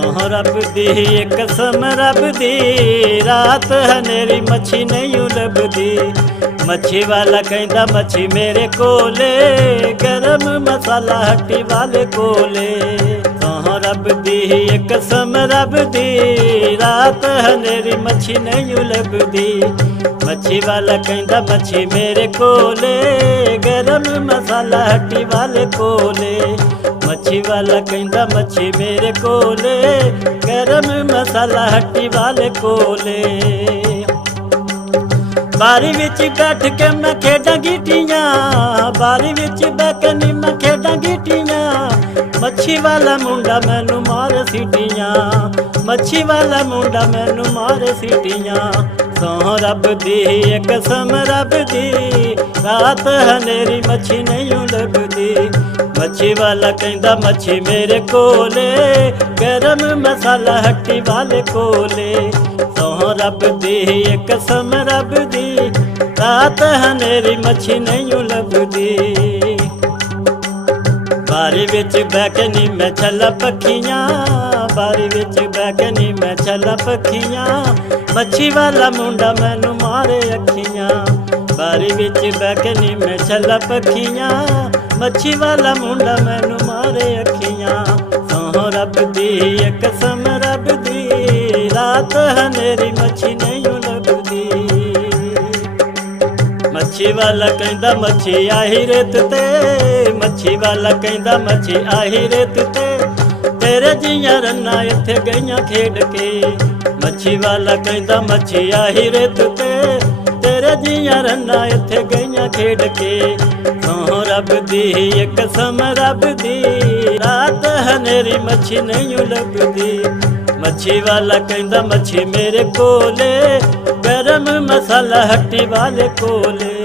सौं रब दी कसम रब दी, रात हनेरी मच्छी नहीं लभदी। मच्छी वाला कहंदा मच्छी मेरे कोले, गरम मसाला हट्टी वाले कोले। सौं रब दी कसम रब दी, रात हनेरी मच्छी नहीं लभदी। मच्छी वाला कहंदा मच्छी मेरे कोले, गरम मसाला हट्टी वाले कोले। मच्छी वाला कहंदा मच्छी मेरे कोले, गरम मसाला हट्टी वाले कोले। बारी विच बैठ के मैं खेडां गीटियां, बारी विच बैठ के मैं खेडां गीटियां। मच्छी वाला मुंडा मैनू मारे सीटियां, मच्छी वाला मुंडा मैनू मारे सीटियां। सौं रब दी कसम रब दी, रात हनेरी मच्छी नहीं लभदी। मच्छी वाला कहंदा मच्छी मेरे कोले, गरम मसाला हट्टी वाले कोले। सौं रब दी कसम रब दी, रात हनेरी मच्छी नहीं लभदी। बारी विच बैके नी मैं छला पखियां, बारी विच बैके नी मैं छला पखियां। मच्छी वाला मुंडा मैनू मारे अखियां, बारी विच बैके नी मैं छला पखियां। मच्छी वाला मुंडा मैनू मारे अखियां। सौं रब दी कसम रब दी, रात हनेरी मच्छी नहीं लभदी। मच्छी वाला कहंदा मच्छी आही रेत ते, मच्छी वाला कहंदा मच्छी आही रेत ते। तेरे जियां रन्ना इत्थे गईयां खेड के। मच्छी वाला कहंदा मच्छी आही रेत ते, तेरे जियां रन्ना इत्थे गईयां खेड के। सौं रब दी कसम रब दी, रात हनेरी मच्छी नहीं लभदी। मच्छी वाला कहंदा मच्छी मेरे कोले, गरम मसाला हट्टी वाले कोले।